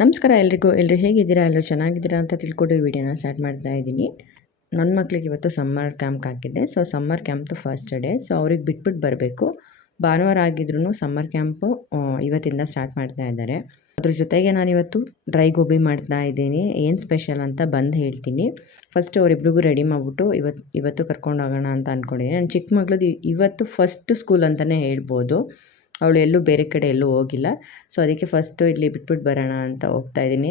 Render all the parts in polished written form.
ನಮಸ್ಕಾರ ಎಲ್ರಿಗೂ. ಹೇಗಿದ್ದೀರಾ? ಎಲ್ಲರೂ ಚೆನ್ನಾಗಿದ್ದೀರಾ ಅಂತ ತಿಳ್ಕೊಂಡು ಈ ವಿಡಿಯೋನ ಸ್ಟಾರ್ಟ್ ಮಾಡ್ತಾ ಇದ್ದೀನಿ. ನನ್ನ ಮಕ್ಳಿಗೆ ಇವತ್ತು ಸಮ್ಮರ್ ಕ್ಯಾಂಪ್ ಹಾಕಿದ್ದೆ. ಸೊ ಸಮ್ಮರ್ ಕ್ಯಾಂಪ್ದು ಫಸ್ಟ್ ಡೇ. ಸೊ ಅವ್ರಿಗೆ ಬಿಟ್ಬಿಟ್ಟು ಬರಬೇಕು. ಭಾನುವಾರ ಆಗಿದ್ರೂ ಸಮ್ಮರ್ ಕ್ಯಾಂಪು ಇವತ್ತಿಂದ ಸ್ಟಾರ್ಟ್ ಮಾಡ್ತಾ ಇದ್ದಾರೆ. ಅದ್ರ ಜೊತೆಗೆ ನಾನಿವತ್ತು ಡ್ರೈ ಗೋಬಿ ಮಾಡ್ತಾ ಇದ್ದೀನಿ. ಏನು ಸ್ಪೆಷಲ್ ಅಂತ ಬಂದು ಹೇಳ್ತೀನಿ. ಫಸ್ಟ್ ಅವರಿಬ್ರಿಗೂ ರೆಡಿ ಮಾಡಿಬಿಟ್ಟು ಇವತ್ತು ಕರ್ಕೊಂಡು ಹೋಗೋಣ ಅಂತ ಅಂದ್ಕೊಂಡಿದ್ದೀನಿ. ನನ್ನ ಚಿಕ್ಕ ಮಗಳದ್ದು ಇವತ್ತು ಫಸ್ಟ್ ಸ್ಕೂಲ್ ಅಂತಲೇ ಹೇಳ್ಬೋದು. ಅವಳು ಎಲ್ಲೂ ಬೇರೆ ಕಡೆ ಎಲ್ಲೂ ಹೋಗಿಲ್ಲ. ಸೊ ಅದಕ್ಕೆ ಫಸ್ಟು ಇಲ್ಲಿ ಬಿಟ್ಬಿಟ್ಟು ಬರೋಣ ಅಂತ ಹೋಗ್ತಾಯಿದ್ದೀನಿ.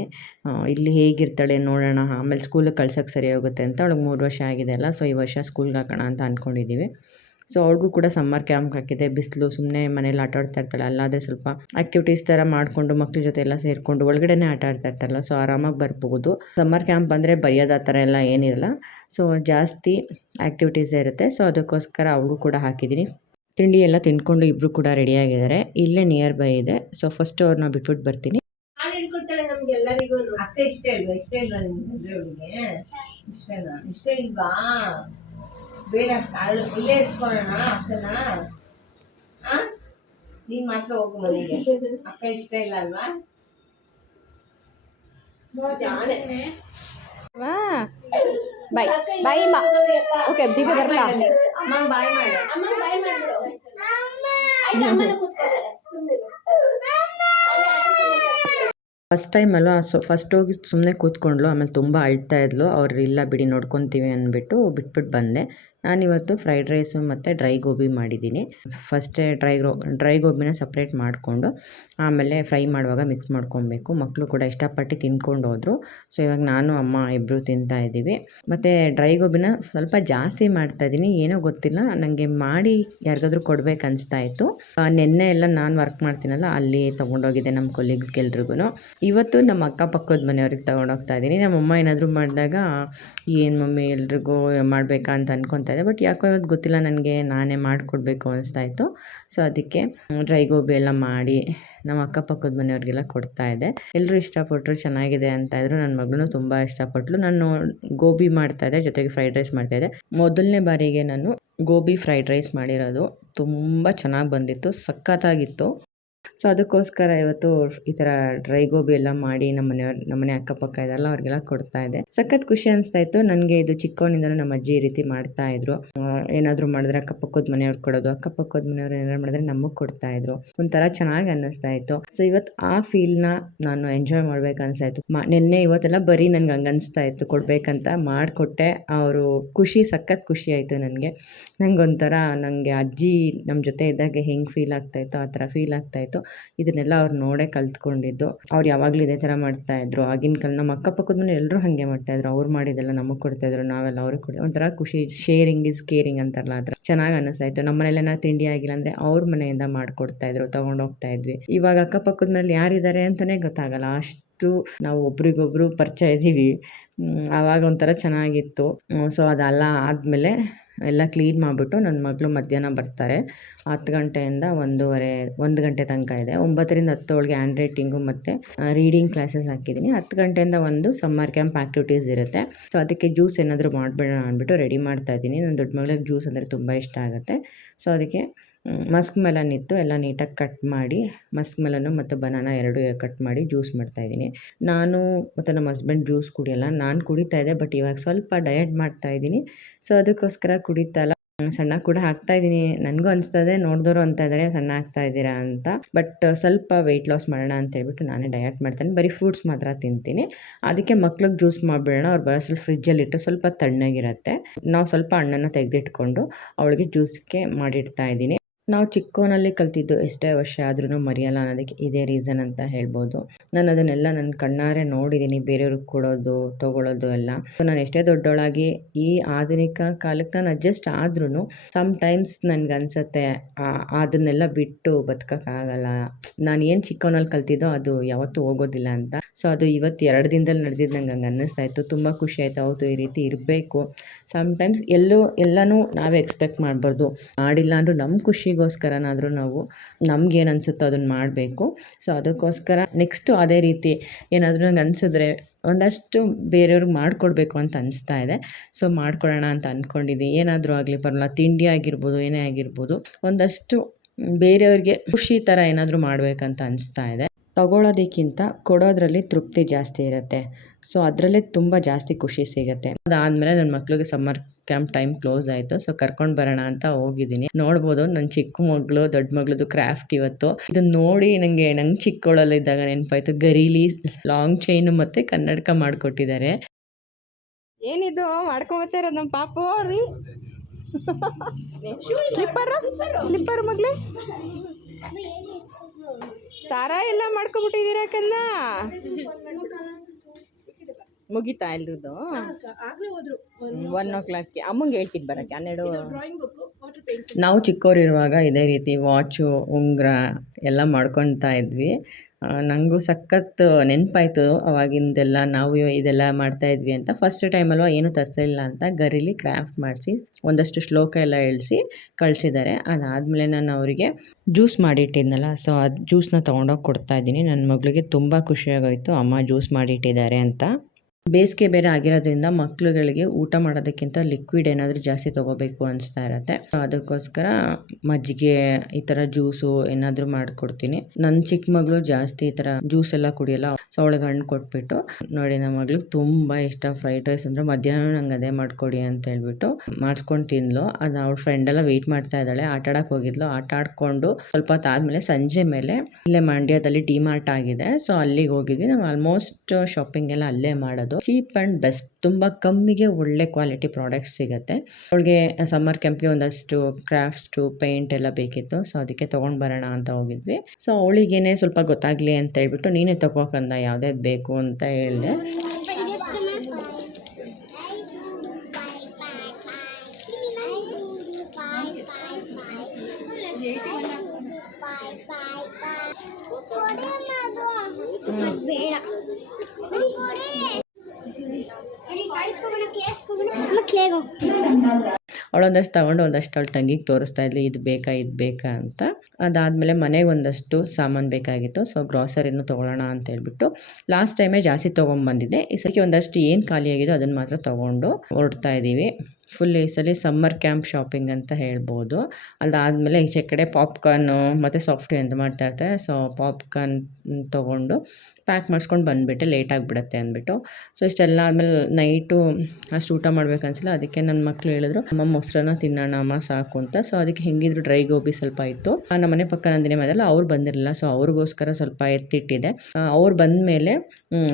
ಇಲ್ಲಿ ಹೇಗಿರ್ತಾಳೆ ನೋಡೋಣ, ಆಮೇಲೆ ಸ್ಕೂಲಿಗೆ ಕಳ್ಸೋಕ್ಕೆ ಸರಿ ಹೋಗುತ್ತೆ ಅಂತ. ಅವಳಿಗೆ 3 ವರ್ಷ ಆಗಿದೆ ಅಲ್ಲ, ಸೊ ಈ ವರ್ಷ ಸ್ಕೂಲ್ಗೆ ಹಾಕೋಣ ಅಂತ ಅಂದ್ಕೊಂಡಿದ್ದೀವಿ. ಸೊ ಅವ್ಳಿಗೂ ಕೂಡ ಸಮ್ಮರ್ ಕ್ಯಾಂಪ್ ಹಾಕಿದೆ. ಬಿಸಿಲು ಸುಮ್ಮನೆ ಮನೇಲಿ ಆಟ ಆಡ್ತಾ ಇರ್ತಾಳೆ. ಅಲ್ಲಾದರೆ ಸ್ವಲ್ಪ ಆ್ಯಕ್ಟಿವಿಟೀಸ್ ಥರ ಮಾಡಿಕೊಂಡು ಮಕ್ಳ ಜೊತೆ ಎಲ್ಲ ಸೇರಿಕೊಂಡು ಒಳಗಡೆನೇ ಆಟ ಆಡ್ತಾ ಇರ್ತಾರಲ್ಲ, ಸೊ ಆರಾಮಾಗಿ ಬರ್ಬೋದು. ಸಮ್ಮರ್ ಕ್ಯಾಂಪ್ ಬಂದರೆ ಬರೆಯೋದು ಆ ಥರ ಎಲ್ಲ ಏನಿರಲ್ಲ. ಸೊ ಜಾಸ್ತಿ ಆ್ಯಕ್ಟಿವಿಟೀಸೇ ಇರುತ್ತೆ. ಸೊ ಅದಕ್ಕೋಸ್ಕರ ಅವ್ಳಿಗೂ ಕೂಡ ಹಾಕಿದ್ದೀನಿ. ತಿಂಡಿ ಎಲ್ಲ ತಿಂದ್ಕೊಂಡು ಇಬ್ಬರು ಕೂಡ ರೆಡಿಯಾಗಿದ್ದಾರೆ. ಇಲ್ಲೇ ನಿಯರ್ ಬೈ ಇದೆ. ಸೊ ಫಸ್ಟ್ ಅವ್ರನ್ನ ಬಿಟ್ಬಿಟ್ಟು ಬರ್ತೀನಿ. ನಮ್ಗೆಲ್ಲರಿಗೂ ಅಕ್ಕ ಇಷ್ಟ ಇಲ್ವಾ? ಇಷ್ಟ ಇಲ್ವಾ ನಿಮ್ಗೆ? ಅವಳಿಗೆ ಇಷ್ಟನಾ? ಇಷ್ಟ ಇಲ್ವಾ? ಬೇಡ, ಇಲ್ಲೇ ಇಸ್ಕೊಳ್ಳೋಣ ಅಕ್ಕನ. ನೀನ್ ಮಾತ್ರ ಹೋಗು ಮನೆಗೆ. ಅಕ್ಕ ಇಷ್ಟ ಇಲ್ಲ ಅಲ್ವಾ? ಬಾಯ್ ಬಾಯ್ ಮಾ. ಓಕೆ ದೀಪ ಬರಲ್ಲ. ಅಮ್ಮ ಬಾಯ್ ಮಾಡು. ಫಸ್ಟ್ ಟೈಮ್ ಅಲ್ವಾ, ಸೊ ಫಸ್ಟ್ ಹೋಗಿ ಸುಮ್ಮನೆ ಕೂತ್ಕೊಂಡ್ಳು. ಆಮೇಲೆ ತುಂಬ ಅಳ್ತಾ ಇದ್ಲು. ಅವ್ರು ಇಲ್ಲ ಬಿಡಿ ನೋಡ್ಕೊತೀವಿ ಅಂದ್ಬಿಟ್ಟು ಬಿಟ್ಬಿಟ್ಟು ಬಂದೆ. ನಾನಿವತ್ತು ಫ್ರೈಡ್ ರೈಸು ಮತ್ತು ಡ್ರೈ ಗೋಬಿ ಮಾಡಿದ್ದೀನಿ. ಫಸ್ಟೇ ಡ್ರೈ ಗೋಬಿನ ಸಪ್ರೇಟ್ ಮಾಡಿಕೊಂಡು ಆಮೇಲೆ ಫ್ರೈ ಮಾಡುವಾಗ ಮಿಕ್ಸ್ ಮಾಡ್ಕೊಬೇಕು. ಮಕ್ಕಳು ಕೂಡ ಇಷ್ಟಪಟ್ಟು ತಿಂದ್ಕೊಂಡು ಹೋದರು. ಸೊ ಇವಾಗ ನಾನು ಅಮ್ಮ ಇಬ್ಬರು ತಿಂತಾಯಿದ್ದೀವಿ. ಮತ್ತು ಡ್ರೈ ಗೋಬಿನ ಸ್ವಲ್ಪ ಜಾಸ್ತಿ ಮಾಡ್ತಾಯಿದ್ದೀನಿ. ಏನೋ ಗೊತ್ತಿಲ್ಲ, ನನಗೆ ಮಾಡಿ ಯಾರಿಗಾದ್ರೂ ಕೊಡ್ಬೇಕು ಅನಿಸ್ತಾ ಇತ್ತು. ನೆನ್ನೆ ಎಲ್ಲ ನಾನು ವರ್ಕ್ ಮಾಡ್ತೀನಲ್ಲ, ಅಲ್ಲಿ ತೊಗೊಂಡೋಗಿದ್ದೆ ನಮ್ಮ ಕೊಲೀಗ್ಸ್ಗೆಲ್ರಿಗೂ. ಇವತ್ತು ನಮ್ಮ ಅಕ್ಕಪಕ್ಕದ ಮನೆಯವ್ರಿಗೆ ತೊಗೊಂಡೋಗ್ತಾ ಇದ್ದೀನಿ. ನಮ್ಮಮ್ಮ ಏನಾದರೂ ಮಾಡಿದಾಗ ಏನು ಮಮ್ಮಿ ಎಲ್ರಿಗೂ ಮಾಡಬೇಕಾ ಅಂತ ಅನ್ಕೊತಾ ಇದ್ದೆ. ಬಟ್ ಯಾಕೋ ಇವತ್ತು ಗೊತ್ತಿಲ್ಲ, ನನಗೆ ನಾನೇ ಮಾಡಿಕೊಡ್ಬೇಕು ಅನಿಸ್ತಾ ಇತ್ತು. ಸೊ ಅದಕ್ಕೆ ಡ್ರೈ ಗೋಬಿ ಎಲ್ಲ ಮಾಡಿ ನಮ್ಮ ಅಕ್ಕಪಕ್ಕದ ಮನೆಯವ್ರಿಗೆಲ್ಲ ಕೊಡ್ತಾಯಿದ್ದೆ. ಎಲ್ಲರೂ ಇಷ್ಟಪಟ್ಟರು, ಚೆನ್ನಾಗಿದೆ ಅಂತ ಇದ್ರು. ನನ್ನ ಮಗಳೂ ತುಂಬ ಇಷ್ಟಪಟ್ಟಳು. ನಾನು ಗೋಬಿ ಮಾಡ್ತಾಯಿದ್ದೆ, ಜೊತೆಗೆ ಫ್ರೈಡ್ ರೈಸ್ ಮಾಡ್ತಾಯಿದ್ದೆ. ಮೊದಲನೇ ಬಾರಿಗೆ ನಾನು ಗೋಬಿ ಫ್ರೈಡ್ ರೈಸ್ ಮಾಡಿರೋದು. ತುಂಬ ಚೆನ್ನಾಗಿ ಬಂದಿತ್ತು, ಸಖತ್ತಾಗಿತ್ತು. ಸೊ ಅದಕ್ಕೋಸ್ಕರ ಇವತ್ತು ಈ ಥರ ಡ್ರೈ ಗೋಬಿ ಎಲ್ಲ ಮಾಡಿ ನಮ್ಮನೆ ಅಕ್ಕಪಕ್ಕ ಇದೆಲ್ಲ ಅವ್ರಿಗೆಲ್ಲ ಕೊಡ್ತಾಯಿದ್ದೆ. ಸಖತ್ ಖುಷಿ ಅನಿಸ್ತಾ ಇತ್ತು ನನಗೆ. ಇದು ಚಿಕ್ಕವನಿಂದನೂ ನಮ್ಮ ಅಜ್ಜಿ ಈ ರೀತಿ ಮಾಡ್ತಾಯಿದ್ರು. ಏನಾದರೂ ಮಾಡಿದ್ರೆ ಅಕ್ಕಪಕ್ಕದ ಮನೆಯವ್ರಿಗೆ ಕೊಡೋದು, ಅಕ್ಕಪಕ್ಕದ ಮನೆಯವ್ರು ಏನಾದ್ರು ಮಾಡಿದ್ರೆ ನಮಗೆ ಕೊಡ್ತಾಯಿದ್ರು. ಒಂಥರ ಚೆನ್ನಾಗಿ ಅನ್ನಿಸ್ತಾ ಇತ್ತು. ಸೊ ಇವತ್ತು ಆ ಫೀಲ್ನ ನಾನು ಎಂಜಾಯ್ ಮಾಡ್ಬೇಕು ಅನಿಸ್ತಾ ಇತ್ತು. ನಿನ್ನೆ ಇವತ್ತೆಲ್ಲ ಬರೀ ನನಗೆ ಹಂಗೆ ಅನಿಸ್ತಾ ಇತ್ತು ಕೊಡಬೇಕಂತ. ಮಾಡಿಕೊಟ್ಟೆ. ಅವರು ಖುಷಿ, ಸಖತ್ ಖುಷಿ ಆಯಿತು ನನಗೆ. ನನಗೊಂಥರ ನನಗೆ ಅಜ್ಜಿ ನಮ್ಮ ಜೊತೆ ಇದ್ದಾಗ ಹೆಂಗೆ ಫೀಲ್ ಆಗ್ತಾಯಿತ್ತು ಆ ಥರ ಫೀಲ್ ಆಗ್ತಾಯಿತ್ತು. ಇದನ್ನೆಲ್ಲ ಅವ್ರು ನೋಡೇ ಕಲ್ತ್ಕೊಂಡಿದ್ದು. ಅವ್ರು ಯಾವಾಗಲೂ ಇದೇ ಥರ ಮಾಡ್ತಾಯಿದ್ರು. ಆಗಿನ ಕಾಲ ನಮ್ಮ ಅಕ್ಕಪಕ್ಕದ ಮನೆ ಎಲ್ಲರೂ ಹಾಗೆ ಮಾಡ್ತಾಯಿದ್ರು. ಅವ್ರು ಮಾಡಿದ್ದೆಲ್ಲ ನಮಗೆ ಕೊಡ್ತಾಯಿದ್ರು, ನಾವೆಲ್ಲ ಅವ್ರಿಗೆ ಕೊಡ್ತೀವಿ. ಒಂಥರ ಖುಷಿ. ಶೇರಿಂಗ್ ಈಸ್ ಕೇರಿಂಗ್ ಅಂತಾರಲ್ಲ, ಆ ಥರ ಚೆನ್ನಾಗಿ ಅನ್ನಿಸ್ತಾಯಿತ್ತು. ನಮ್ಮ ಮನೇಲಿ ಏನಾದ್ರು ತಿಂಡಿ ಆಗಿಲ್ಲ ಅಂದರೆ ಅವ್ರ ಮನೆಯಿಂದ ಮಾಡಿಕೊಡ್ತಾಯಿದ್ರು, ತೊಗೊಂಡೋಗ್ತಾ ಇದ್ವಿ. ಇವಾಗ ಅಕ್ಕಪಕ್ಕದ ಮನೇಲಿ ಯಾರಿದ್ದಾರೆ ಅಂತಲೇ ಗೊತ್ತಾಗಲ್ಲ, ಅಷ್ಟು ನಾವು ಒಬ್ರಿಗೊಬ್ರು ಪರಿಚಯ ಇದ್ದೀವಿ. ಆವಾಗ ಒಂಥರ ಚೆನ್ನಾಗಿತ್ತು. ಸೊ ಅದೆಲ್ಲ ಆದಮೇಲೆ ಎಲ್ಲ ಕ್ಲೀನ್ ಮಾಡಿಬಿಟ್ಟು ನನ್ನ ಮಗಳು ಮಧ್ಯಾಹ್ನ ಬರ್ತಾರೆ. 10 ಗಂಟೆಯಿಂದ 1 ಗಂಟೆ ತನಕ ಇದೆ. 9ರಿಂದ 10 ಅವಳಿಗೆ ಹ್ಯಾಂಡ್ ರೈಟಿಂಗು ಮತ್ತು ರೀಡಿಂಗ್ ಕ್ಲಾಸಸ್ ಹಾಕಿದ್ದೀನಿ. 10 ಗಂಟೆಯಿಂದ ಒಂದು ಸಮ್ಮರ್ ಕ್ಯಾಂಪ್ ಆ್ಯಕ್ಟಿವಿಟೀಸ್ ಇರುತ್ತೆ. ಸೊ ಅದಕ್ಕೆ ಜ್ಯೂಸ್ ಏನಾದರೂ ಮಾಡಿಬಿಡೋಣ ಅಂದ್ಬಿಟ್ಟು ರೆಡಿ ಮಾಡ್ತಾಯಿದ್ದೀನಿ. ನನ್ನ ದೊಡ್ಡ ಮಗಳಿಗೆ ಜ್ಯೂಸ್ ಅಂದರೆ ತುಂಬ ಇಷ್ಟ ಆಗುತ್ತೆ. ಸೊ ಅದಕ್ಕೆ ಮಸ್ಕ್ ಮೆಲನ್ ಇತ್ತು, ಎಲ್ಲ ನೀಟಾಗಿ ಕಟ್ ಮಾಡಿ ಮಸ್ಕ್ ಮೆಲನ್ನು ಮತ್ತು ಬನಾನಾ 2 ಕಟ್ ಮಾಡಿ ಜ್ಯೂಸ್ ಮಾಡ್ತಾಯಿದ್ದೀನಿ. ನಾನು ಮತ್ತು ನಮ್ಮ ಹಸ್ಬೆಂಡ್ ಜ್ಯೂಸ್ ಕುಡಿಯೋಲ್ಲ. ನಾನು ಕುಡಿತಾಯಿದ್ದೆ, ಬಟ್ ಇವಾಗ ಸ್ವಲ್ಪ ಡಯಟ್ ಮಾಡ್ತಾಯಿದ್ದೀನಿ. ಸೊ ಅದಕ್ಕೋಸ್ಕರ ಕುಡಿತಾಯಿಲ್ಲ. ಸಣ್ಣ ಕೂಡ ಆಗ್ತಾಯಿದ್ದೀನಿ. ನನಗೂ ಅನಿಸ್ತದೆ, ನೋಡಿದವರು ಅಂತ ಇದ್ದಾರೆ ಸಣ್ಣ ಆಗ್ತಾಯಿದ್ದೀರಾ ಅಂತ. ಬಟ್ ಸ್ವಲ್ಪ ವೆಯ್ಟ್ ಲಾಸ್ ಮಾಡೋಣ ಅಂತ ಹೇಳ್ಬಿಟ್ಟು ನಾನೇ ಡಯಟ್ ಮಾಡ್ತೀನಿ. ಬರೀ ಫ್ರೂಟ್ಸ್ ಮಾತ್ರ ತಿಂತೀನಿ. ಅದಕ್ಕೆ ಮಕ್ಳಿಗೆ ಜ್ಯೂಸ್ ಮಾಡಿಬಿಡೋಣ, ಅವ್ರು ಬರೋಷ್ಟು ಫ್ರಿಜ್ಜಲ್ಲಿಟ್ಟು ಸ್ವಲ್ಪ ತಣ್ಣಗಿರುತ್ತೆ. ನಾವು ಸ್ವಲ್ಪ ಹಣ್ಣನ್ನು ತೆಗೆದಿಟ್ಕೊಂಡು ಅವಳಿಗೆ ಜ್ಯೂಸ್ಗೆ ಮಾಡಿಡ್ತಾಯಿದ್ದೀನಿ. ನಾವು ಚಿಕ್ಕವನಲ್ಲಿ ಕಲ್ತಿದ್ದು ಎಷ್ಟೇ ವರ್ಷ ಆದ್ರೂ ಮರೆಯಲ್ಲ ಅನ್ನೋದಕ್ಕೆ ಇದೇ ರೀಸನ್ ಅಂತ ಹೇಳ್ಬೋದು. ನಾನು ಅದನ್ನೆಲ್ಲ ನನ್ನ ಕಣ್ಣಾರೆ ನೋಡಿದ್ದೀನಿ, ಬೇರೆಯವ್ರಿಗೆ ಕೊಡೋದು ತೊಗೊಳ್ಳೋದು ಎಲ್ಲ. ಸೊ ನಾನು ಎಷ್ಟೇ ದೊಡ್ಡವಳಾಗಿ ಈ ಆಧುನಿಕ ಕಾಲಕ್ಕೆ ನಾನು ಅಡ್ಜಸ್ಟ್ ಆದ್ರೂ ಸಮ್ಟೈಮ್ಸ್ ನನಗನ್ಸುತ್ತೆ ಅದನ್ನೆಲ್ಲ ಬಿಟ್ಟು ಬದುಕೋಕ್ಕಾಗಲ್ಲ. ನಾನು ಏನು ಚಿಕ್ಕವನಲ್ಲಿ ಕಲ್ತಿದ್ದೋ ಅದು ಯಾವತ್ತೂ ಹೋಗೋದಿಲ್ಲ ಅಂತ. ಸೊ ಅದು ಇವತ್ತು 2 ದಿನದಲ್ಲಿ ನಡೆದಿದ್ದು ನಂಗೆ ಹಂಗೆ ಅನ್ನಿಸ್ತಾ ಇತ್ತು. ತುಂಬ ಖುಷಿ ಆಯಿತು. ಹೌದು, ಈ ರೀತಿ ಇರಬೇಕು. ಸಮ್ಟೈಮ್ಸ್ ಎಲ್ಲನೂ ನಾವೇ ಎಕ್ಸ್ಪೆಕ್ಟ್ ಮಾಡಬಾರ್ದು. ಮಾಡಿಲ್ಲ ಅಂದರೂ ನಮ್ಮ ಖುಷಿಗೋಸ್ಕರನಾದರೂ ನಾವು ನಮ್ಗೇನು ಅನಿಸುತ್ತೋ ಅದನ್ನು ಮಾಡಬೇಕು. ಸೊ ಅದಕ್ಕೋಸ್ಕರ ನೆಕ್ಸ್ಟು ಅದೇ ರೀತಿ ಏನಾದರೂ ನಂಗೆ ಅನಿಸಿದ್ರೆ ಒಂದಷ್ಟು ಬೇರೆಯವ್ರಿಗೆ ಮಾಡಿಕೊಡ್ಬೇಕು ಅಂತ ಅನಿಸ್ತಾ ಇದೆ. ಸೊ ಮಾಡಿಕೊಡೋಣ ಅಂತ ಅಂದ್ಕೊಂಡಿದ್ದೀನಿ. ಏನಾದರೂ ಆಗಲಿ ಪರವಾಗಿಲ್ಲ, ತಿಂಡಿ ಆಗಿರ್ಬೋದು, ಏನೇ ಆಗಿರ್ಬೋದು, ಒಂದಷ್ಟು ಬೇರೆಯವ್ರಿಗೆ ಖುಷಿ ಥರ ಏನಾದರೂ ಮಾಡಬೇಕಂತ ಅನಿಸ್ತಾ ಇದೆ. ತಗೊಳ್ಳೋದಕ್ಕಿಂತ ಕೊಡೋದ್ರಲ್ಲಿ ತೃಪ್ತಿ ಜಾಸ್ತಿ ಇರುತ್ತೆ. ಸೊ ಅದರಲ್ಲೇ ತುಂಬ ಜಾಸ್ತಿ ಖುಷಿ ಸಿಗುತ್ತೆ. ಅದಾದಮೇಲೆ ನನ್ನ ಮಕ್ಳಿಗೆ ಸಮ್ಮರ್ ಕ್ಯಾಂಪ್ ಟೈಮ್ ಕ್ಲೋಸ್ ಆಯಿತು. ಸೊ ಕರ್ಕೊಂಡು ಬರೋಣ ಅಂತ ಹೋಗಿದ್ದೀನಿ. ನೋಡ್ಬೋದು ನನ್ನ ಚಿಕ್ಕ ಮಗಳು ದೊಡ್ಡ ಮಗಳದ್ದು ಕ್ರಾಫ್ಟ್ ಇವತ್ತು. ಇದನ್ನ ನೋಡಿ ನಂಗೆ ಚಿಕ್ಕವಳಲ್ಲಿದ್ದಾಗ ನೆನಪಾಯ್ತು. ಗರೀಲಿ ಲಾಂಗ್ ಚೈನು ಮತ್ತು ಕನ್ನಡಕ ಮಾಡಿಕೊಟ್ಟಿದ್ದಾರೆ. ಏನಿದು ಮಾಡ್ಕೊಂಬತ್ತಾ ಇರೋದು ನಮ್ಮ ಪಾಪು ರೀ? ಸ್ಲಿಪ್ಪರ್ ಮಗ್ಲೆ ಸಾರಾ ಎಲ್ಲ ಮಾಡ್ಕೊಬಿಟ್ಟಿದ್ದೀರಾ ಕನ್ನ? ಮುಗಿತಾ ಎಲ್ರದ್ದು? 1 o'clock ಅಮ್ಮಂಗೆ ಹೇಳ್ತಿದ್ದು ಬರೋಕ್ಕೆ 12. ನಾವು ಚಿಕ್ಕವರಿರುವಾಗ ಇದೇ ರೀತಿ ವಾಚು ಉಂಗುರ ಎಲ್ಲ ಮಾಡ್ಕೊತಾ ಇದ್ವಿ. ನನಗೂ ಸಖತ್ ನೆನಪಾಯ್ತು ಅವಾಗಿಂದೆಲ್ಲ ನಾವು ಇದೆಲ್ಲ ಮಾಡ್ತಾಯಿದ್ವಿ ಅಂತ. ಫಸ್ಟ್ ಟೈಮ್ ಅಲ್ವಾ ಏನೂ ತರಿಸಲಿಲ್ಲ ಅಂತ ಗರೀಲಿ ಕ್ರಾಫ್ಟ್ ಮಾಡಿಸಿ ಒಂದಷ್ಟು ಶ್ಲೋಕ ಎಲ್ಲ ಹೇಳಿಸಿ ಕಳಿಸಿದ್ದಾರೆ. ಅದಾದಮೇಲೆ ನಾನು ಅವರಿಗೆ ಜ್ಯೂಸ್ ಮಾಡಿಟ್ಟಿದ್ನಲ್ಲ, ಸೊ ಅದು ಜ್ಯೂಸನ್ನ ತೊಗೊಂಡೋಗಿ ಕೊಡ್ತಾಯಿದ್ದೀನಿ. ನನ್ನ ಮಗಳಿಗೆ ತುಂಬ ಖುಷಿಯಾಗೋಯಿತು ಅಮ್ಮ ಜ್ಯೂಸ್ ಮಾಡಿಟ್ಟಿದ್ದಾರೆ ಅಂತ. ಬೇಸಿಗೆ ಬೇರೆ ಆಗಿರೋದ್ರಿಂದ ಮಕ್ಳುಗಳಿಗೆ ಊಟ ಮಾಡೋದಕ್ಕಿಂತ ಲಿಕ್ವಿಡ್ ಏನಾದರೂ ಜಾಸ್ತಿ ತೊಗೋಬೇಕು ಅನಿಸ್ತಾ ಇರುತ್ತೆ. ಅದಕ್ಕೋಸ್ಕರ ಮಜ್ಜಿಗೆ ಈ ಥರ ಜ್ಯೂಸು ಏನಾದರೂ ಮಾಡಿಕೊಡ್ತೀನಿ. ನನ್ನ ಚಿಕ್ಕ ಮಗಳು ಜಾಸ್ತಿ ಈ ಥರ ಜ್ಯೂಸ್ ಎಲ್ಲ ಕುಡಿಯೋಲ್ಲ. ಸೊ ಅವಳಿಗೆ ಹಣ್ಣು ಕೊಟ್ಬಿಟ್ಟು ನೋಡಿ ನಮ್ಮ ಮಗಳಿಗೆ ತುಂಬ ಇಷ್ಟ ಫ್ರೈಡ್ ರೈಸ್ ಅಂದರೆ ಮಧ್ಯಾಹ್ನ ನಂಗೆ ಅದೇ ಮಾಡಿಕೊಡಿ ಅಂತ ಹೇಳ್ಬಿಟ್ಟು ಮಾಡಿಸ್ಕೊಂಡು ತಿಂದ್ಲು. ಅದು ಅವಳ ಫ್ರೆಂಡೆಲ್ಲ ವೆಯ್ಟ್ ಮಾಡ್ತಾ ಇದ್ದಾಳೆ. ಆಟ ಆಡೋಕ್ಕೆ ಹೋಗಿದ್ಲು. ಆಟ ಆಡಿಕೊಂಡು ಸ್ವಲ್ಪ ಹೊತ್ತು ಆದಮೇಲೆ ಸಂಜೆ ಮೇಲೆ ಇಲ್ಲೇ ಮಂಡ್ಯದಲ್ಲಿ ಡಿ ಮಾರ್ಟ್ ಆಗಿದೆ. ಸೊ ಅಲ್ಲಿಗೆ ಹೋಗಿದ್ವಿ. ನಾವು ಆಲ್ಮೋಸ್ಟ್ ಶಾಪಿಂಗ್ ಎಲ್ಲ ಅಲ್ಲೇ ಮಾಡೋದು. ಚೀಪ್ ಆ್ಯಂಡ್ ಬೆಸ್ಟ್, ತುಂಬ ಕಮ್ಮಿಗೆ ಒಳ್ಳೆ ಕ್ವಾಲಿಟಿ ಪ್ರಾಡಕ್ಟ್ಸ್ ಸಿಗುತ್ತೆ. ಅವಳಿಗೆ ಸಮ್ಮರ್ ಕ್ಯಾಂಪ್ಗೆ ಒಂದಷ್ಟು ಕ್ರಾಫ್ಟ್ಸು ಪೇಂಟ್ ಎಲ್ಲ ಬೇಕಿತ್ತು. ಸೊ ಅದಕ್ಕೆ ತೊಗೊಂಡು ಬರೋಣ ಅಂತ ಹೋಗಿದ್ವಿ. ಸೊ ಅವಳಿಗೇನೆ ಸ್ವಲ್ಪ ಗೊತ್ತಾಗಲಿ ಅಂತ ಹೇಳ್ಬಿಟ್ಟು ನೀನೇ ತೊಗೋಕಂದ ಯಾವುದ್ಯಾವ್ದು ಬೇಕು ಅಂತ ಹೇಳಿದೆ. ಅವಳೊಂದಷ್ಟು ತಗೊಂಡು ಒಂದಷ್ಟು ಅವಳು ತಂಗಿಗೆ ತೋರಿಸ್ತಾ ಇದ್ಲು, ಇದು ಬೇಕಾ ಅಂತ. ಅದಾದಮೇಲೆ ಮನೆಗೆ ಒಂದಷ್ಟು ಸಾಮಾನು ಬೇಕಾಗಿತ್ತು. ಸೊ ಗ್ರಾಸರಿನೂ ತೊಗೊಳ್ಳೋಣ ಅಂತ ಹೇಳ್ಬಿಟ್ಟು ಲಾಸ್ಟ್ ಟೈಮೇ ಜಾಸ್ತಿ ತೊಗೊಂಬಂದಿದ್ದೆ. ಈ ಸಲ ಒಂದಷ್ಟು ಏನು ಖಾಲಿಯಾಗಿದೋ ಅದನ್ನು ಮಾತ್ರ ತೊಗೊಂಡು ಹೊರಡ್ತಾ ಇದ್ದೀವಿ. ಫುಲ್ ಈ ಸಲ ಸಮ್ಮರ್ ಕ್ಯಾಂಪ್ ಶಾಪಿಂಗ್ ಅಂತ ಹೇಳ್ಬೋದು. ಅದಾದಮೇಲೆ ಈಚೆ ಕಡೆ ಪಾಪ್ಕಾರ್ನು ಮತ್ತು ಸಾಫ್ಟ್ವೇರ್ ಅಂತ ಮಾಡ್ತಾ ಇರ್ತಾರೆ. ಸೊ ಪಾಪ್ಕಾರ್ನ್ ತೊಗೊಂಡು ಪ್ಯಾಕ್ ಮಾಡಿಸ್ಕೊಂಡು ಬಂದುಬಿಟ್ಟೆ, ಲೇಟ್ ಆಗಿಬಿಡುತ್ತೆ ಅಂದ್ಬಿಟ್ಟು. ಸೊ ಇಷ್ಟೆಲ್ಲ ಆದಮೇಲೆ ನೈಟು ಅಷ್ಟು ಊಟ ಮಾಡ್ಬೇಕು ಅನಿಸಿಲ್ಲ. ಅದಕ್ಕೆ ನನ್ನ ಮಕ್ಕಳು ಹೇಳಿದ್ರು ಅಮ್ಮ ಮೊಸರನ್ನ ತಿನ್ನೋಣ ಅಮ್ಮ ಸಾಕು ಅಂತ. ಸೊ ಅದಕ್ಕೆ ಹೆಂಗಿದ್ರು ಡ್ರೈ ಗೋಬಿ ಸ್ವಲ್ಪ ಇತ್ತು. ನಮ್ಮ ಮನೆ ಪಕ್ಕ ನಂದಿನಿ ಮನೆಯಲ್ಲ ಅವ್ರು ಬಂದಿರಲಿಲ್ಲ. ಸೊ ಅವ್ರಿಗೋಸ್ಕರ ಸ್ವಲ್ಪ ಎತ್ತಿಟ್ಟಿದೆ. ಅವ್ರು ಬಂದ ಮೇಲೆ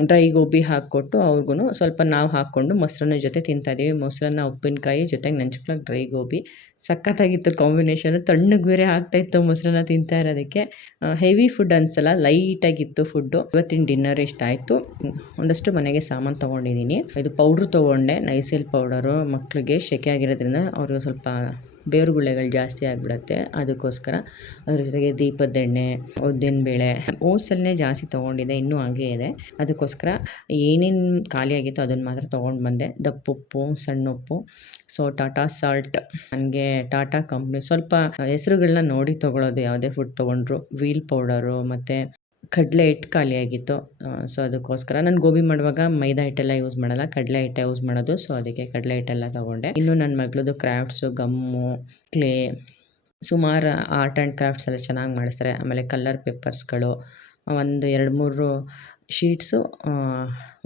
ಡ್ರೈ ಗೋಬಿ ಹಾಕ್ಕೊಟ್ಟು ಅವ್ರಿಗೂ ಸ್ವಲ್ಪ ನಾವು ಹಾಕ್ಕೊಂಡು ಮೊಸರನ್ನ ಜೊತೆ ತಿಂತಾಯಿದ್ದೀವಿ. ಮೊಸರನ್ನ ಉಪ್ಪಿನಕಾಯಿ ಜೊತೆಗೆ ನೆಂಚ್ಕೊಳ್ಳೋಕೆ ಡ್ರೈ ಗೋಬಿ ಸಖತ್ತಾಗಿತ್ತು ಕಾಂಬಿನೇಷನು. ತಣ್ಣಗೆ ಬೇರೆ ಆಗ್ತಾಯಿತ್ತು ಮೊಸರನ್ನ ತಿಂತಾ ಇರೋದಕ್ಕೆ. ಹೆವಿ ಫುಡ್ ಅನಿಸಲ್ಲ, ಲೈಟಾಗಿತ್ತು ಫುಡ್ಡು. ಇವತ್ತಿನ ಡಿನ್ನರ್ ಇಷ್ಟ ಆಯಿತು. ಒಂದಷ್ಟು ಮನೆಗೆ ಸಾಮಾನು ತೊಗೊಂಡಿದ್ದೀನಿ. ಇದು ಪೌಡ್ರು ತೊಗೊಂಡೆ, ನೈಸಿಲ್ ಪೌಡರು. ಮಕ್ಕಳಿಗೆ ಸೆಕೆ ಆಗಿರೋದ್ರಿಂದ ಅವರು ಸ್ವಲ್ಪ ಬೇರುಗುಳ್ಳೆಗಳು ಜಾಸ್ತಿ ಆಗಿಬಿಡುತ್ತೆ. ಅದಕ್ಕೋಸ್ಕರ ಅದ್ರ ಜೊತೆಗೆ ದೀಪದ ಎಣ್ಣೆ, ಉದ್ದಿನಬೇಳೆ, ಓಸಲ್ಲೇ ಜಾಸ್ತಿ ತೊಗೊಂಡಿದ್ದೆ, ಇನ್ನೂ ಹಾಗೇ ಇದೆ. ಅದಕ್ಕೋಸ್ಕರ ಏನೇನು ಖಾಲಿಯಾಗಿತ್ತು ಅದನ್ನು ಮಾತ್ರ ತೊಗೊಂಡು ಬಂದೆ. ದಪ್ಪುಪ್ಪು, ಸಣ್ಣುಪ್ಪು. ಸೊ ಟಾಟಾ ಸಾಲ್ಟ್, ನನಗೆ ಟಾಟಾ ಕಂಪ್ನಿ ಸ್ವಲ್ಪ ಹೆಸರುಗಳನ್ನ ನೋಡಿ ತೊಗೊಳ್ಳೋದು ಯಾವುದೇ ಫುಡ್ ತೊಗೊಂಡ್ರು. ವೀಲ್ ಪೌಡರು ಮತ್ತು ಕಡಲೆ ಹಿಟ್ಟು ಖಾಲಿಯಾಗಿತ್ತು. ಸೊ ಅದಕ್ಕೋಸ್ಕರ ನಾನು ಗೋಬಿ ಮಾಡುವಾಗ ಮೈದಾ ಹಿಟ್ಟೆಲ್ಲ ಯೂಸ್ ಮಾಡಲ್ಲ, ಕಡಲೆ ಹಿಟ್ಟೆ ಯೂಸ್ ಮಾಡೋದು. ಸೊ ಅದಕ್ಕೆ ಕಡಲೆ ಹಿಟ್ಟೆಲ್ಲ ತೊಗೊಂಡೆ. ಇನ್ನು ನನ್ನ ಮಗಳದ್ದು ಕ್ರಾಫ್ಟ್ಸು, ಗಮ್ಮು, ಕ್ಲೇ, ಸುಮಾರು ಆರ್ಟ್ ಆ್ಯಂಡ್ ಕ್ರಾಫ್ಟ್ಸ್ ಎಲ್ಲ ಚೆನ್ನಾಗಿ ಮಾಡಿಸ್ತಾರೆ. ಆಮೇಲೆ ಕಲರ್ ಪೇಪರ್ಸ್ಗಳು ಒಂದು 2-3 ಶೀಟ್ಸು,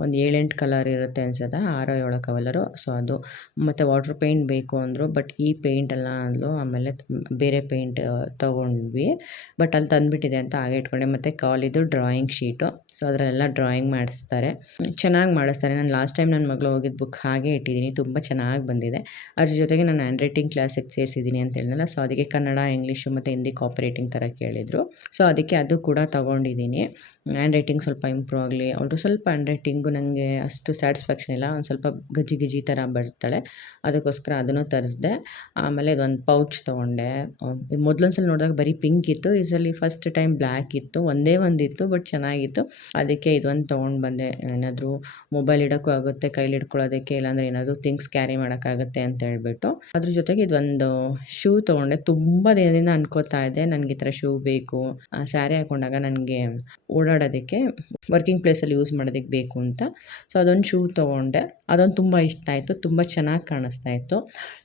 ಒಂದು 7-8 ಕಲರ್ ಇರುತ್ತೆ ಅನ್ಸುತ್ತೆ, 6-7 ಕಲರು. ಸೊ ಅದು ಮತ್ತು ವಾಟ್ರ್ ಪೇಂಟ್ ಬೇಕು ಅಂದರು. ಬಟ್ ಈ ಪೇಂಟ್ ಎಲ್ಲ ಅಂದ್ಲು. ಆಮೇಲೆ ಬೇರೆ ಪೇಂಟ್ ತೊಗೊಂಡ್ವಿ. ಬಟ್ ಅಲ್ಲಿ ತಂದುಬಿಟ್ಟಿದೆ ಅಂತ ಹಾಗೆ ಇಟ್ಕೊಂಡೆ. ಮತ್ತು ಕಾಲಿದು ಡ್ರಾಯಿಂಗ್ ಶೀಟು. ಸೊ ಅದರಲ್ಲೆಲ್ಲ ಡ್ರಾಯಿಂಗ್ ಮಾಡಿಸ್ತಾರೆ, ಚೆನ್ನಾಗಿ ಮಾಡಿಸ್ತಾರೆ. ನಾನು ಲಾಸ್ಟ್ ಟೈಮ್ ನನ್ನ ಮಗಳು ಹೋಗಿದ್ದ ಬುಕ್ ಹಾಗೆ ಇಟ್ಟಿದ್ದೀನಿ, ತುಂಬ ಚೆನ್ನಾಗಿ ಬಂದಿದೆ. ಅದ್ರ ಜೊತೆಗೆ ನಾನು ಹ್ಯಾಂಡ್ ರೈಟಿಂಗ್ ಕ್ಲಾಸಿಗೆ ಸೇರಿಸಿದ್ದೀನಿ ಅಂತ ಹೇಳಿದ್ನಲ್ಲ. ಸೊ ಅದಕ್ಕೆ ಕನ್ನಡ, ಇಂಗ್ಲೀಷು ಮತ್ತು ಹಿಂದಿ ಕಾಪರೇಟಿಂಗ್ ಥರ ಕೇಳಿದರು. ಸೊ ಅದಕ್ಕೆ ಅದು ಕೂಡ ತೊಗೊಂಡಿದ್ದೀನಿ. ಹ್ಯಾಂಡ್ ರೈಟಿಂಗ್ ಸ್ವಲ್ಪ ಇಂಪ್ರೂವ್ ಆಗಲಿ. ಅವಳು ಸ್ವಲ್ಪ ಹ್ಯಾಂಡ್ ರೈಟಿಂಗು ನನಗೆ ಅಷ್ಟು ಸ್ಯಾಟಿಸ್ಫ್ಯಾಕ್ಷನ್ ಇಲ್ಲ, ಒಂದು ಸ್ವಲ್ಪ ಗಜಿ ಥರ ಬರ್ತಾಳೆ. ಅದಕ್ಕೋಸ್ಕರ ಅದನ್ನು ತರಿಸಿದೆ. ಆಮೇಲೆ ಇದೊಂದು ಪೌಚ್ ತೊಗೊಂಡೆ. ಮೊದಲೊಂದು ಸಲ ನೋಡಿದಾಗ ಬರೀ ಪಿಂಕ್ ಇತ್ತು, ಈ ಸಲ ಫಸ್ಟ್ ಟೈಮ್ ಬ್ಲ್ಯಾಕ್ ಇತ್ತು. ಒಂದೇ ಒಂದಿತ್ತು, ಬಟ್ ಚೆನ್ನಾಗಿತ್ತು. ಅದಕ್ಕೆ ಇದೊಂದು ತೊಗೊಂಡು ಬಂದೆ. ಏನಾದರೂ ಮೊಬೈಲ್ ಇಡೋಕ್ಕೂ ಆಗುತ್ತೆ, ಕೈಲಿ ಹಿಡ್ಕೊಳ್ಳೋದಕ್ಕೆ, ಇಲ್ಲಾಂದರೆ ಏನಾದರೂ ಥಿಂಗ್ಸ್ ಕ್ಯಾರಿ ಮಾಡೋಕ್ಕಾಗುತ್ತೆ ಅಂತ ಹೇಳ್ಬಿಟ್ಟು. ಅದ್ರ ಜೊತೆಗೆ ಇದೊಂದು ಶೂ ತೊಗೊಂಡೆ. ತುಂಬ ದಿನದಿಂದ ಅನ್ಕೋತಾ ಇದ್ದೆ ನನಗೆ ಈ ಥರ ಶೂ ಬೇಕು, ಸ್ಯಾರಿ ಹಾಕೊಂಡಾಗ ನನಗೆ ಓಡಾಡೋದಕ್ಕೆ, ವರ್ಕಿಂಗ್ ಪ್ಲೇಸಲ್ಲಿ ಯೂಸ್ ಮಾಡೋದಕ್ಕೆ ಬೇಕು ಅಂತ. ಸೊ ಅದೊಂದು ಶೂ ತೊಗೊಂಡೆ. ಅದೊಂದು ತುಂಬ ಇಷ್ಟ ಆಯಿತು, ತುಂಬ ಚೆನ್ನಾಗಿ ಕಾಣಿಸ್ತಾ ಇತ್ತು.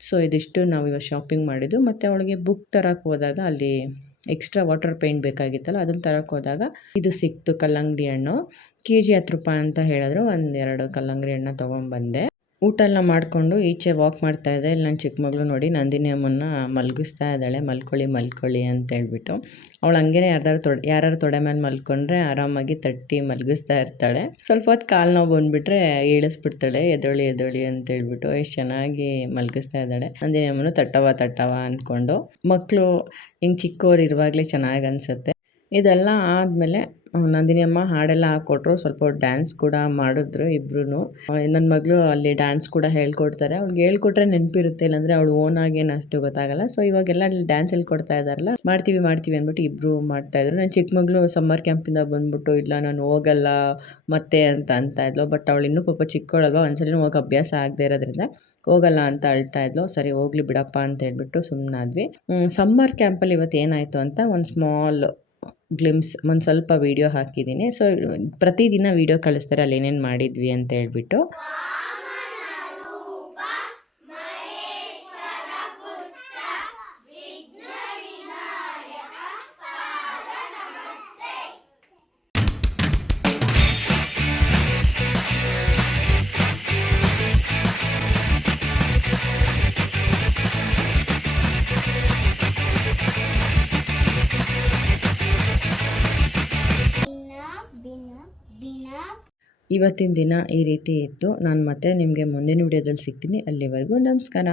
ಸೊ ಇದಿಷ್ಟು ನಾವು ಇವತ್ತು ಶಾಪಿಂಗ್ ಮಾಡಿದ್ದು. ಮತ್ತು ಅವಳಿಗೆ ಬುಕ್ ತರಕ್ಕೆ ಹೋದಾಗ ಅಲ್ಲಿ ಎಕ್ಸ್ಟ್ರಾ ವಾಟರ್ ಪೇಂಟ್ ಬೇಕಾಗಿತ್ತಲ್ಲ, ಅದನ್ನು ತರಕ್ಕೆ ಹೋದಾಗ ಇದು ಸಿಕ್ತು ಕಲ್ಲಂಗಡಿ ಹಣ್ಣು. kg 10 ರೂಪಾಯಿ ಅಂತ ಹೇಳಿದ್ರು. 1-2 ಕಲ್ಲಂಗಡಿ ಹಣ್ಣು ತೊಗೊಂಬಂದೆ. ಊಟ ಎಲ್ಲ ಮಾಡಿಕೊಂಡು ಈಚೆ ವಾಕ್ ಮಾಡ್ತಾಯಿದ್ದೆ. ಇಲ್ಲಿ ನನ್ನ ಚಿಕ್ಕ ಮಗಳು ನೋಡಿ ನಂದಿನಿ ಅಮ್ಮನ್ನ ಮಲಗಿಸ್ತಾ ಇದ್ದಾಳೆ. ಮಲ್ಕೊಳ್ಳಿ ಅಂತ ಹೇಳ್ಬಿಟ್ಟು. ಅವಳು ಹಂಗೇನೆ ಯಾರು ತೊಡೆ ಮೇಲೆ ಮಲ್ಕೊಂಡ್ರೆ ಆರಾಮಾಗಿ ತಟ್ಟಿ ಮಲಗಿಸ್ತಾ ಇರ್ತಾಳೆ. ಸ್ವಲ್ಪ ಹೊತ್ತು ಕಾಲು ನೋವು ಬಂದುಬಿಟ್ರೆ ಇಳಿಸ್ಬಿಡ್ತಾಳೆ, ಎದೊಳಿ ಅಂತ ಹೇಳ್ಬಿಟ್ಟು. ಎಷ್ಟು ಚೆನ್ನಾಗಿ ಮಲಗಿಸ್ತಾ ಇದ್ದಾಳೆ. ನಂದಿನಿ ಅಮ್ಮನು ತಟ್ಟವ ಅಂದ್ಕೊಂಡು. ಮಕ್ಕಳು ಹಿಂಗೆ ಚಿಕ್ಕವ್ರು ಇರುವಾಗಲೇ ಚೆನ್ನಾಗಿ ಅನಿಸುತ್ತೆ. ಇದೆಲ್ಲ ಆದಮೇಲೆ ನಂದಿನಿ ಅಮ್ಮ ಹಾಡೆಲ್ಲ ಹಾಕ್ಕೊಟ್ರು. ಸ್ವಲ್ಪ ಹೊತ್ತು ಡ್ಯಾನ್ಸ್ ಕೂಡ ಮಾಡಿದ್ರು ಇಬ್ರು. ನನ್ನ ಮಗಳು ಅಲ್ಲಿ ಡ್ಯಾನ್ಸ್ ಕೂಡ ಹೇಳ್ಕೊಡ್ತಾರೆ. ಅವ್ಳಿಗೆ ಹೇಳ್ಕೊಟ್ರೆ ನೆನಪಿರುತ್ತೆ, ಇಲ್ಲಾಂದರೆ ಅವಳು ಓನಾಗಿ ಏನು ಅಷ್ಟು ಗೊತ್ತಾಗಲ್ಲ. ಸೊ ಇವಾಗೆಲ್ಲ ಅಲ್ಲಿ ಡ್ಯಾನ್ಸ್ ಹೇಳ್ಕೊಡ್ತಾ ಇದ್ದಾರಲ್ಲ, ಮಾಡ್ತೀವಿ ಅಂದ್ಬಿಟ್ಟು ಇಬ್ಬರು ಮಾಡ್ತಾಯಿದ್ರು. ನನ್ನ ಚಿಕ್ಕ ಮಗಳು ಸಮ್ಮರ್ ಕ್ಯಾಂಪಿಂದ ಬಂದ್ಬಿಟ್ಟು ಇಲ್ಲ ನಾನು ಹೋಗಲ್ಲ ಮತ್ತೆ ಅಂತ ಇದ್ಲು. ಬಟ್ ಅವಳು ಇನ್ನೂ ಪಾಪ ಚಿಕ್ಕವಳಲ್ವ, ಒಂದ್ಸಲ ಹೋಗಿ ಅಭ್ಯಾಸ ಆಗದೆ ಇರೋದ್ರಿಂದ ಹೋಗಲ್ಲ ಅಂತ ಅಳ್ತಾ ಇದ್ಲು. ಸರಿ ಹೋಗ್ಲಿ ಬಿಡಪ್ಪ ಅಂತ ಹೇಳ್ಬಿಟ್ಟು ಸುಮ್ಮನಾದ್ವಿ. ಸಮ್ಮರ್ ಕ್ಯಾಂಪಲ್ಲಿ ಇವತ್ತು ಏನಾಯಿತು ಅಂತ ಒಂದು ಸ್ಮಾಲ್ ಗ್ಲಿಮ್ಸ್ ಒಂದು ಸ್ವಲ್ಪ ವೀಡಿಯೋ ಹಾಕಿದ್ದೀನಿ. ಸೊ ಪ್ರತಿದಿನ ವೀಡಿಯೋ ಕಳಿಸ್ತಾರೆ ಅಲ್ಲಿ ಏನೇನು ಮಾಡಿದ್ವಿ ಅಂತ ಹೇಳ್ಬಿಟ್ಟು. ಇವತ್ತಿನ ದಿನ ಈ ರೀತಿ ಇತ್ತು. ನಾನು ಮತ್ತೆ ನಿಮಗೆ ಮುಂದಿನ ವಿಡಿಯೋದಲ್ಲಿ ಸಿಗ್ತೀನಿ. ಅಲ್ಲಿವರೆಗೂ ನಮಸ್ಕಾರ.